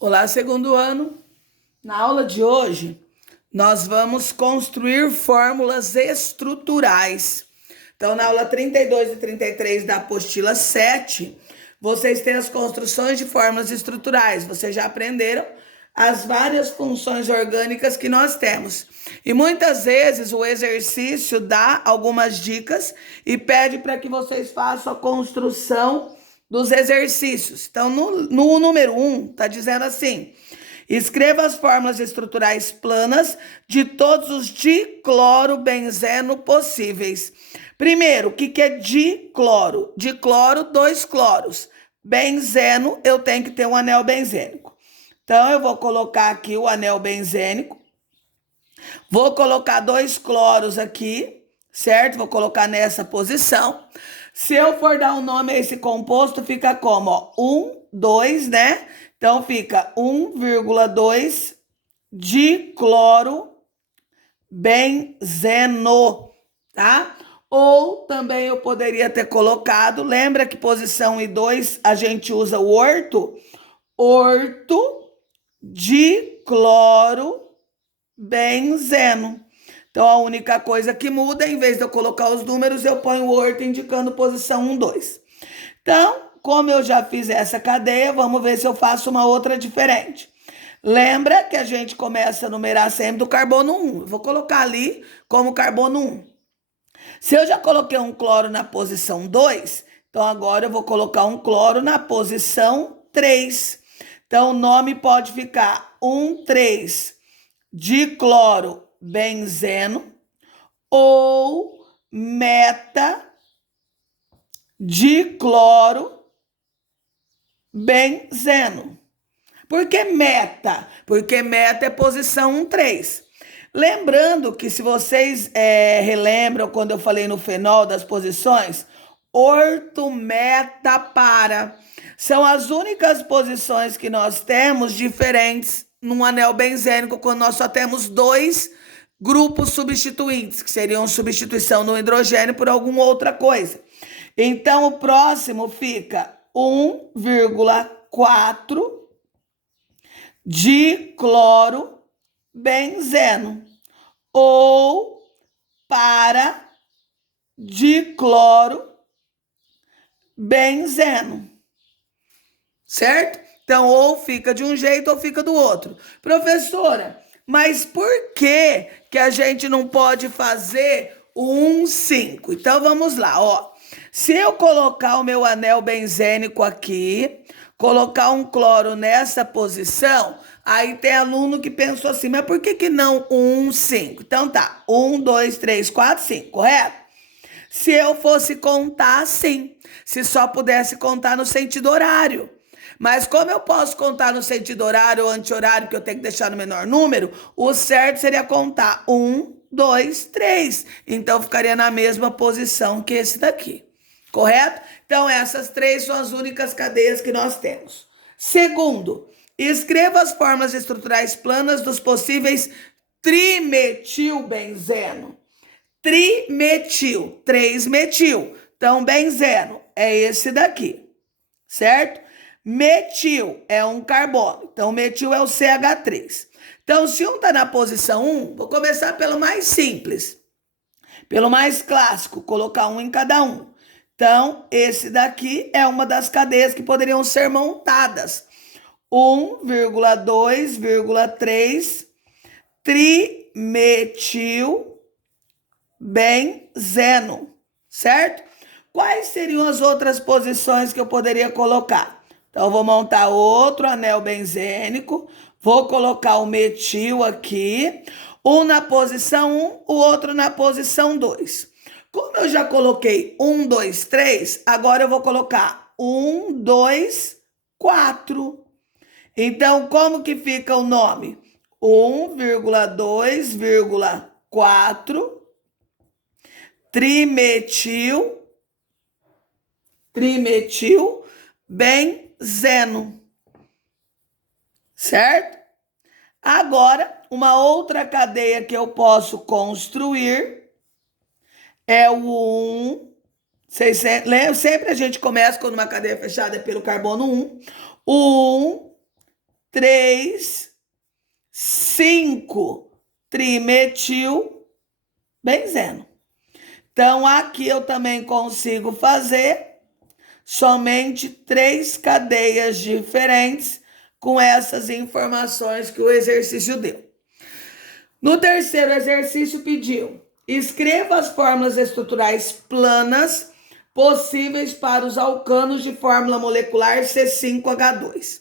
Olá, segundo ano. Na aula de hoje, nós vamos construir fórmulas estruturais. Então, na aula 32 e 33 da apostila 7, vocês têm as construções de fórmulas estruturais. Vocês já aprenderam as várias funções orgânicas que nós temos. E muitas vezes o exercício dá algumas dicas e pede para que vocês façam a construção dos exercícios. Então, no número 1, está dizendo assim: escreva as fórmulas estruturais planas de todos os diclorobenzeno possíveis. Primeiro, o que é dicloro? Dicloro, 2 cloros. Benzeno, eu tenho que ter um anel benzênico. Então, eu vou colocar aqui o anel benzênico. Vou colocar 2 cloros aqui, certo? Vou colocar nessa posição. Se eu for dar um nome a esse composto, fica como? Ó, 1, 2, né? Então, fica 1,2 dicloro benzeno, tá? Ou também eu poderia ter colocado, lembra que posição 1 e 2 a gente usa o orto? Orto dicloro benzeno. Então, a única coisa que muda, em vez de eu colocar os números, eu ponho o orto indicando posição 1, 2. Então, como eu já fiz essa cadeia, vamos ver se eu faço uma outra diferente. Lembra que a gente começa a numerar sempre do carbono 1. Eu vou colocar ali como carbono 1. Se eu já coloquei um cloro na posição 2, então agora eu vou colocar um cloro na posição 3. Então, o nome pode ficar 1,3 dicloro benzeno ou meta dicloro benzeno. Por que meta? Porque meta é posição 1, 3. Lembrando que se vocês relembram quando eu falei no fenol das posições, orto, meta, para. São as únicas posições que nós temos diferentes num anel benzênico, quando nós só temos 2 grupos substituintes, que seriam substituição do hidrogênio por alguma outra coisa. Então, o próximo fica 1,4 dicloro benzeno ou para dicloro benzeno, certo? Então, ou fica de um jeito ou fica do outro. Professora, mas por que a gente não pode fazer o 1,5? Então, vamos lá, ó. Se eu colocar o meu anel benzênico aqui, colocar um cloro nessa posição, aí tem aluno que pensou assim, mas por que não 1,5? Então tá, 1, 2, 3, 4, 5, correto? Se eu fosse contar assim, se só pudesse contar no sentido horário. Mas como eu posso contar no sentido horário ou anti-horário, que eu tenho que deixar no menor número, o certo seria contar 1, 2, 3. Então ficaria na mesma posição que esse daqui. Correto? Então essas 3 são as únicas cadeias que nós temos. Segundo, escreva as fórmulas estruturais planas dos possíveis trimetilbenzeno. Trimetil, 3-metil. Então, benzeno é esse daqui, certo? Metil é um carbono. Então, metil é o CH3. Então, se um está na posição 1, vou começar pelo mais simples, pelo mais clássico, colocar um em cada um. Então, esse daqui é uma das cadeias que poderiam ser montadas. 1,2,3 trimetil benzeno, certo? Quais seriam as outras posições que eu poderia colocar? Então, eu vou montar outro anel benzênico, vou colocar o metil aqui, um na posição 1, o outro na posição 2. Como eu já coloquei 1, 2, 3, agora eu vou colocar 1, 2, 4. Então, como que fica o nome? 1,2,4 trimetil benzeno, certo? Agora, uma outra cadeia que eu posso construir é o 1. Vocês sempre a gente começa quando uma cadeia fechada é pelo carbono 1. O 1 3, 5 trimetil benzeno. Então, aqui eu também consigo fazer somente 3 cadeias diferentes com essas informações que o exercício deu. No terceiro exercício pediu: escreva as fórmulas estruturais planas possíveis para os alcanos de fórmula molecular C5H2.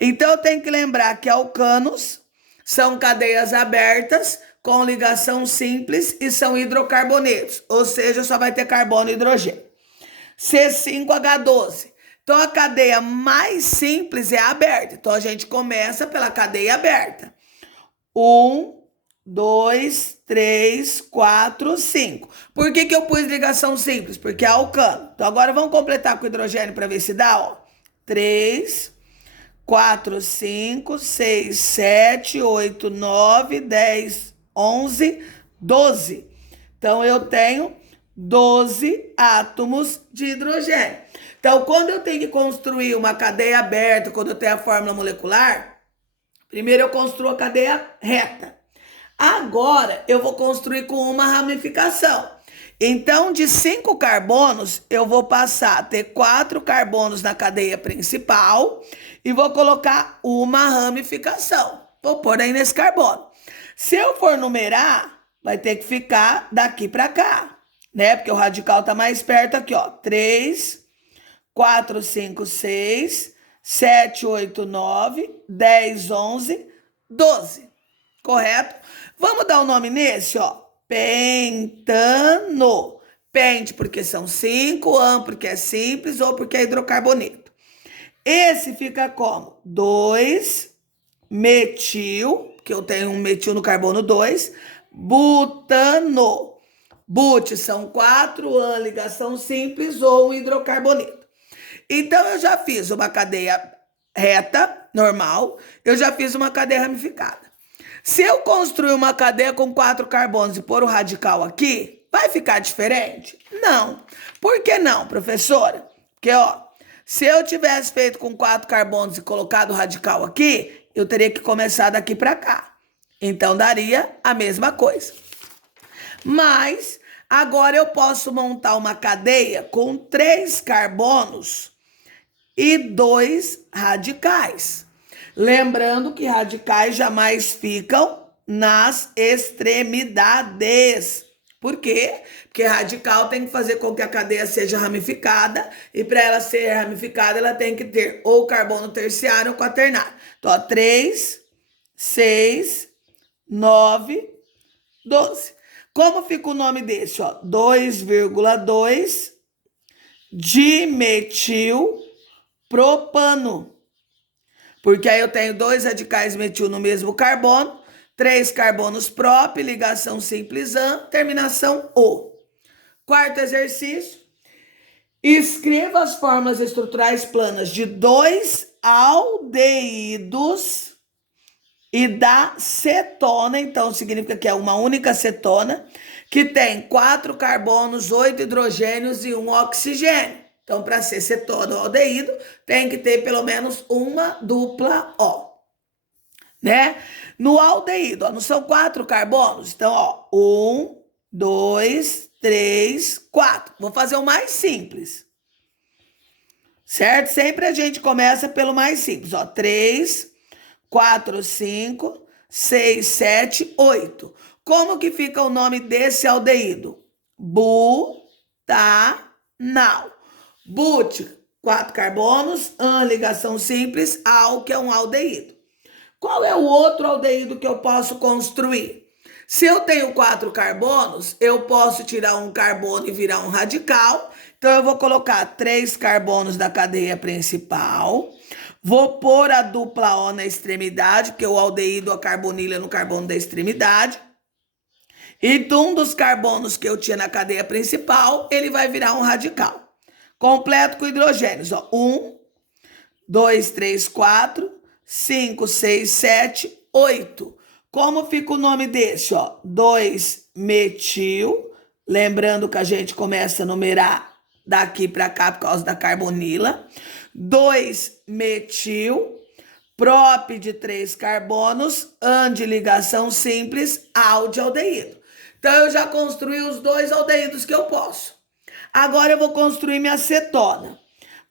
Então, eu tenho que lembrar que alcanos são cadeias abertas com ligação simples e são hidrocarbonetos, ou seja, só vai ter carbono e hidrogênio. C5H12. Então, a cadeia mais simples é a aberta. Então, a gente começa pela cadeia aberta. 1, 2, 3, 4, 5. Por que eu pus ligação simples? Porque é alcano. Então, agora vamos completar com o hidrogênio para ver se dá, ó. 3, 4, 5, 6, 7, 8, 9, 10, 11, 12. Então, eu tenho 12 átomos de hidrogênio. Então, quando eu tenho que construir uma cadeia aberta, quando eu tenho a fórmula molecular, primeiro eu construo a cadeia reta. Agora, eu vou construir com uma ramificação. Então, de 5 carbonos, eu vou passar a ter 4 carbonos na cadeia principal e vou colocar uma ramificação. Vou pôr aí nesse carbono. Se eu for numerar, vai ter que ficar daqui para cá, né? Porque o radical tá mais perto aqui, ó. 3, 4, 5, 6, 7, 8, 9, 10, 11, 12. Correto? Vamos dar o nome nesse, ó. Pentano. Pente porque são 5, an porque é simples ou porque é hidrocarboneto. Esse fica como? 2 metil, que eu tenho um metil no carbono 2, butano. But são 4, an ligação simples ou um hidrocarboneto. Então, eu já fiz uma cadeia reta, normal, eu já fiz uma cadeia ramificada. Se eu construir uma cadeia com 4 carbonos e pôr o radical aqui, vai ficar diferente? Não. Por que não, professora? Porque, ó, se eu tivesse feito com 4 carbonos e colocado o radical aqui, eu teria que começar daqui para cá. Então, daria a mesma coisa. Mas, agora eu posso montar uma cadeia com 3 carbonos e 2 radicais. Lembrando que radicais jamais ficam nas extremidades. Por quê? Porque radical tem que fazer com que a cadeia seja ramificada, e para ela ser ramificada, ela tem que ter ou carbono terciário ou quaternário. Então, ó, 3, 6, 9, 12. Como fica o nome desse? 2,2 dimetilpropano. Porque aí eu tenho 2 radicais metil no mesmo carbono, 3 carbonos prop, ligação simples an, terminação o. Quarto exercício. Escreva as fórmulas estruturais planas de 2 aldeídos e da cetona, então significa que é uma única cetona, que tem 4 carbonos, 8 hidrogênios e 1 oxigênio. Então, para ser cetona ou aldeído, tem que ter pelo menos uma dupla O, né? No aldeído, ó, não são 4 carbonos? Então, ó, 1, 2, 3, 4. Vou fazer o mais simples, certo? Sempre a gente começa pelo mais simples, ó. 3, 4, 5, 6, 7, 8. Como que fica o nome desse aldeído? Butanal. But, 4 carbonos, an, ligação simples, al, que é um aldeído. Qual é o outro aldeído que eu posso construir? Se eu tenho 4 carbonos, eu posso tirar um carbono e virar um radical. Então, eu vou colocar 3 carbonos da cadeia principal. Vou pôr a dupla O na extremidade, porque o aldeído, a carbonila no carbono da extremidade. E de um dos carbonos que eu tinha na cadeia principal, ele vai virar um radical. Completo com hidrogênios, ó. 1, 2, 3, 4, 5, 6, 7, 8. Como fica o nome desse, ó? 2-metil. Lembrando que a gente começa a numerar daqui para cá por causa da carbonila. 2-metil prop de 3 carbonos, an de ligação simples, al de aldeído. Então, eu já construí os 2 aldeídos que eu posso. Agora, eu vou construir minha cetona.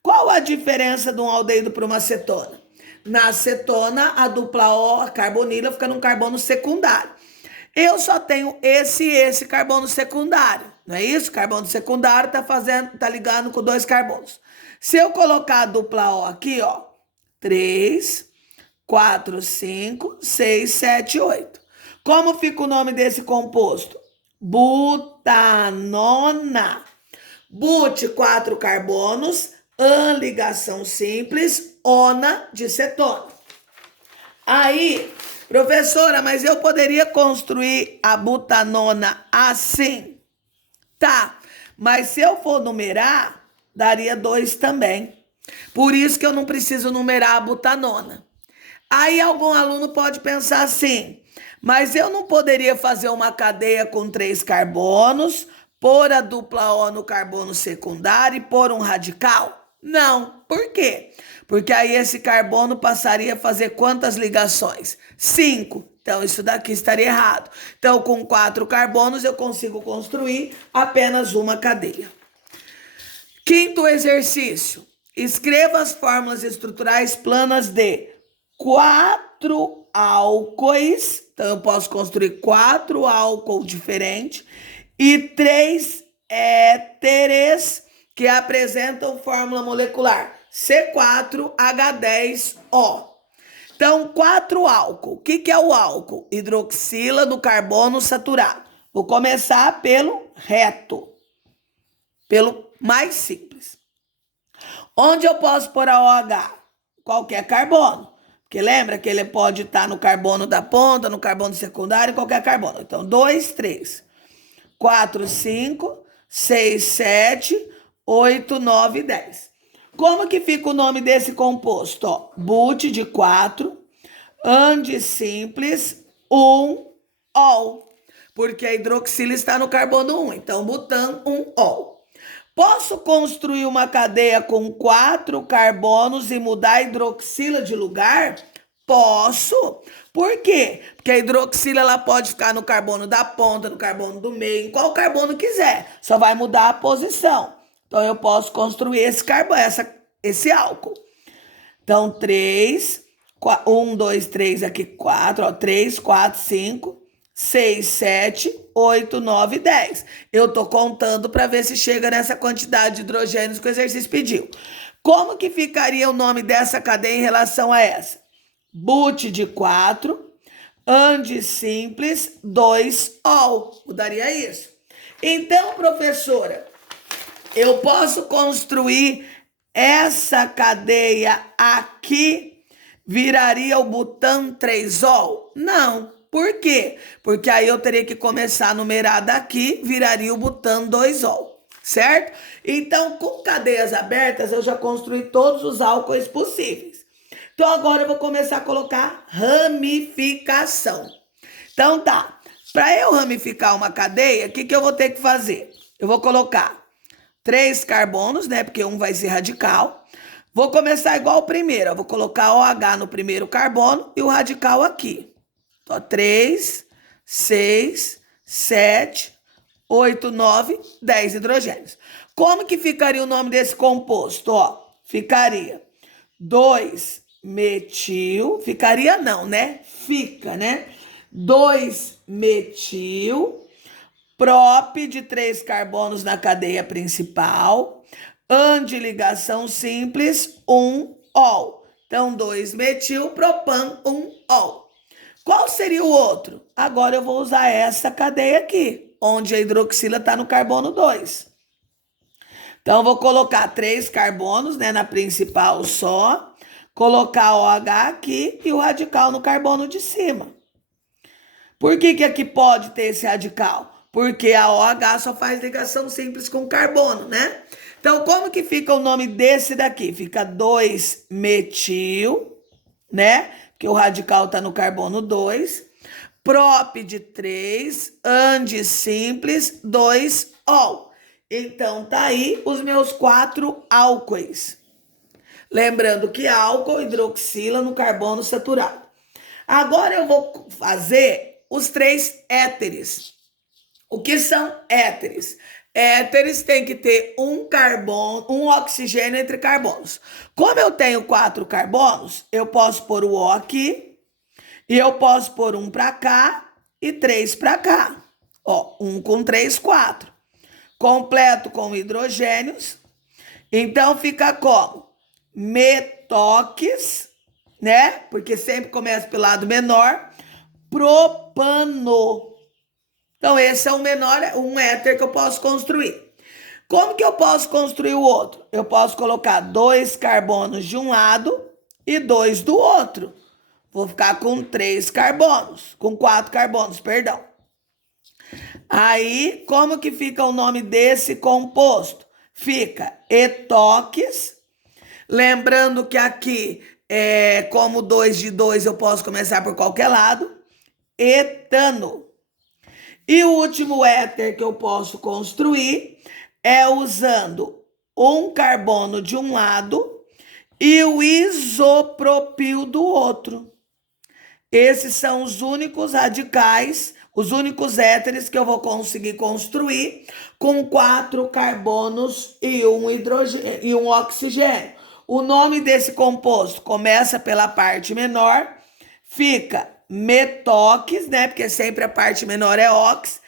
Qual a diferença de um aldeído para uma cetona? Na cetona, a dupla O, a carbonila, fica num carbono secundário. Eu só tenho esse carbono secundário, não é isso? Carbono secundário tá ligando com 2 carbonos. Se eu colocar a dupla O aqui, ó, 3, 4, 5, 6, 7, 8. Como fica o nome desse composto? Butanona. But, 4 carbonos, an, ligação simples, ona de cetona. Aí, professora, mas eu poderia construir a butanona assim? Tá, mas se eu for numerar, daria 2 também. Por isso que eu não preciso numerar a butanona. Aí algum aluno pode pensar assim, mas eu não poderia fazer uma cadeia com 3 carbonos, pôr a dupla O no carbono secundário e pôr um radical? Não. Por quê? Porque aí esse carbono passaria a fazer quantas ligações? 5. Então, isso daqui estaria errado. Então, com 4 carbonos, eu consigo construir apenas uma cadeia. Quinto exercício. Escreva as fórmulas estruturais planas de 4 álcoois. Então, eu posso construir 4 álcool diferentes e 3 éteres que apresentam fórmula molecular C4H10O. Então, 4 álcool. O que é o álcool? Hidroxila do carbono saturado. Vou começar pelo reto, pelo mais simples. Onde eu posso pôr a OH? Qualquer carbono. Porque lembra que ele pode estar no carbono da ponta, no carbono secundário, qualquer carbono. Então, 2, 3, 4, 5, 6, 7, 8, 9, 10. Como que fica o nome desse composto? Ó, but de 4, an de simples, 1, ol. Porque a hidroxila está no carbono 1. Então, butan, 1, ol. Posso construir uma cadeia com 4 carbonos e mudar a hidroxila de lugar? Posso. Por quê? Porque a hidroxila ela pode ficar no carbono da ponta, no carbono do meio, em qual carbono quiser. Só vai mudar a posição. Então, eu posso construir esse carbono, esse álcool. Então, 3, 1, 2, 3, aqui 4, ó, 3, 4, 5, 6, 7, 8, 9, 10. Eu tô contando para ver se chega nessa quantidade de hidrogênios que o exercício pediu. Como que ficaria o nome dessa cadeia em relação a essa? But de 4, an de simples, 2, ol. Mudaria isso. Então, professora, eu posso construir essa cadeia aqui, viraria o butan 3-ol? Não. Por quê? Porque aí eu teria que começar a numerar daqui, viraria o butan 2-ol, certo? Então, com cadeias abertas, eu já construí todos os álcoois possíveis. Então, agora eu vou começar a colocar ramificação. Então, tá. Para eu ramificar uma cadeia, o que eu vou ter que fazer? Eu vou colocar 3 carbonos, né? Porque um vai ser radical. Vou começar igual o primeiro. Eu vou colocar OH no primeiro carbono e o radical aqui. Então, 3, 6, 7, 8, 9, 10 hidrogênios. Como que ficaria o nome desse composto? Ó, ficaria 2-metil. Ficaria não, né? Fica, né? 2-metil. Prop de 3 carbonos na cadeia principal. An de ligação simples, 1 ol. Então, 2-metil, propan, 1 ol. Qual seria o outro? Agora eu vou usar essa cadeia aqui, onde a hidroxila está no carbono 2. Então, eu vou colocar 3 carbonos, né, na principal só, colocar OH aqui e o radical no carbono de cima. Por que aqui pode ter esse radical? Porque a OH só faz ligação simples com carbono, né? Então, como que fica o nome desse daqui? Fica 2-metil, né? Porque o radical está no carbono 2. Prop de 3, an de simples, 2-ol. Então, tá aí os meus 4 álcoois. Lembrando que álcool hidroxila no carbono saturado. Agora eu vou fazer os 3 éteres. O que são éteres? Éteres tem que ter um carbono, um oxigênio entre carbonos. Como eu tenho 4 carbonos, eu posso pôr o O aqui, e eu posso pôr um para cá e 3 para cá. Ó, 1 com 3, 4. Completo com hidrogênios. Então fica como? Metóquis, né? Porque sempre começa pelo lado menor. Propano. Então, esse é um éter que eu posso construir. Como que eu posso construir o outro? Eu posso colocar 2 carbonos de um lado e 2 do outro. Vou ficar com 3 carbonos, com 4 carbonos, perdão. Aí, como que fica o nome desse composto? Fica etóquis. Lembrando que aqui, como 2 de 2, eu posso começar por qualquer lado. Etano. E o último éter que eu posso construir é usando um carbono de um lado e o isopropil do outro. Esses são os únicos radicais, os únicos éteres que eu vou conseguir construir com 4 carbonos e um hidrogênio e um oxigênio. O nome desse composto começa pela parte menor, fica metóquis, né? Porque sempre a parte menor é ox.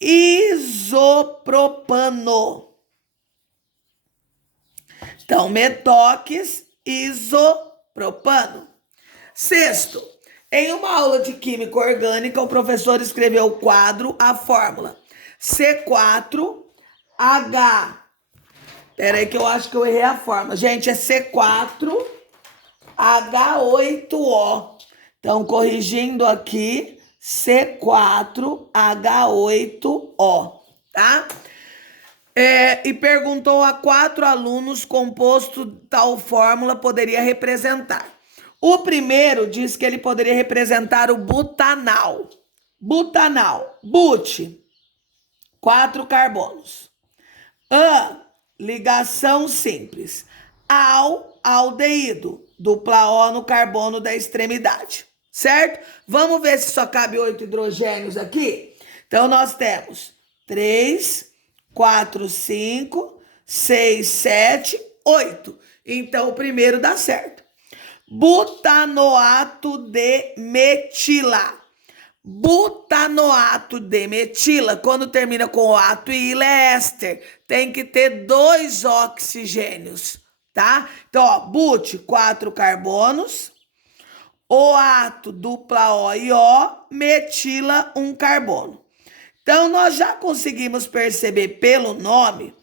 Isopropano. Então, metóquis, isopropano. Sexto, em uma aula de química orgânica, o professor escreveu o quadro, a fórmula C4H. Peraí que eu acho que eu errei a fórmula. Gente, é C4H8O. Então, corrigindo aqui, C4H8O, tá? E perguntou a 4 alunos composto tal fórmula poderia representar. O primeiro disse que ele poderia representar o butanal. Butanal, but, 4 carbonos. Ligação simples. Aldeído, dupla O no carbono da extremidade. Certo? Vamos ver se só cabe 8 hidrogênios aqui. Então, nós temos 3, 4, 5, 6, 7, 8. Então, o primeiro dá certo. Butanoato de metila. Butanoato de metila, quando termina com o ato e ila é éster. Tem que ter 2 oxigênios, tá? Então, ó, but, 4 carbonos. O ato, dupla O e O, metila, 1 carbono. Então, nós já conseguimos perceber pelo nome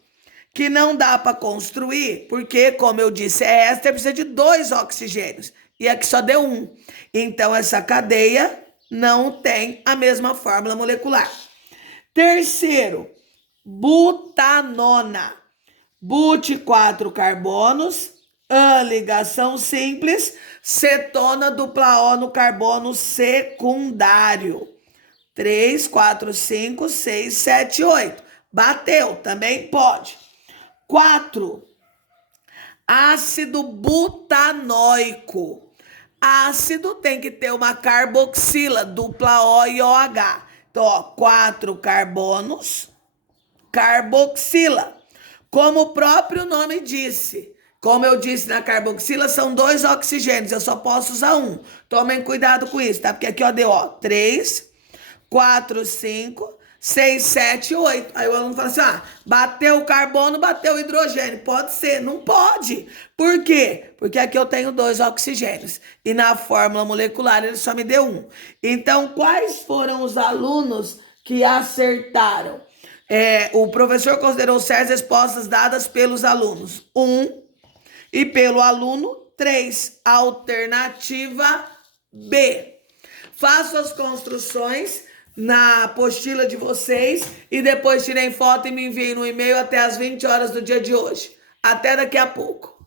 que não dá para construir, porque, como eu disse, é éster, precisa de 2 oxigênios. E aqui só deu 1. Então, essa cadeia não tem a mesma fórmula molecular. Terceiro, butanona. But, 4 carbonos. Ligação simples, cetona, dupla O no carbono secundário. 3, 4, 5, 6, 7, 8. Bateu, também pode. 4, ácido butanóico. Ácido tem que ter uma carboxila, dupla O e OH. Então, ó, 4 carbonos, carboxila. Como o próprio nome disse. Como eu disse na carboxila, são 2 oxigênios, eu só posso usar 1. Tomem cuidado com isso, tá? Porque aqui, ó, deu, ó, 3, 4, 5, 6, 7, 8. Aí o aluno fala assim, bateu o carbono, bateu o hidrogênio. Pode ser? Não pode. Por quê? Porque aqui eu tenho 2 oxigênios. E na fórmula molecular ele só me deu 1. Então, quais foram os alunos que acertaram? O professor considerou certas respostas dadas pelos alunos. 1. E pelo aluno, 3. Alternativa B. Façam as construções na apostila de vocês e depois tirem foto e me enviem no e-mail até as 20 horas do dia de hoje. Até daqui a pouco.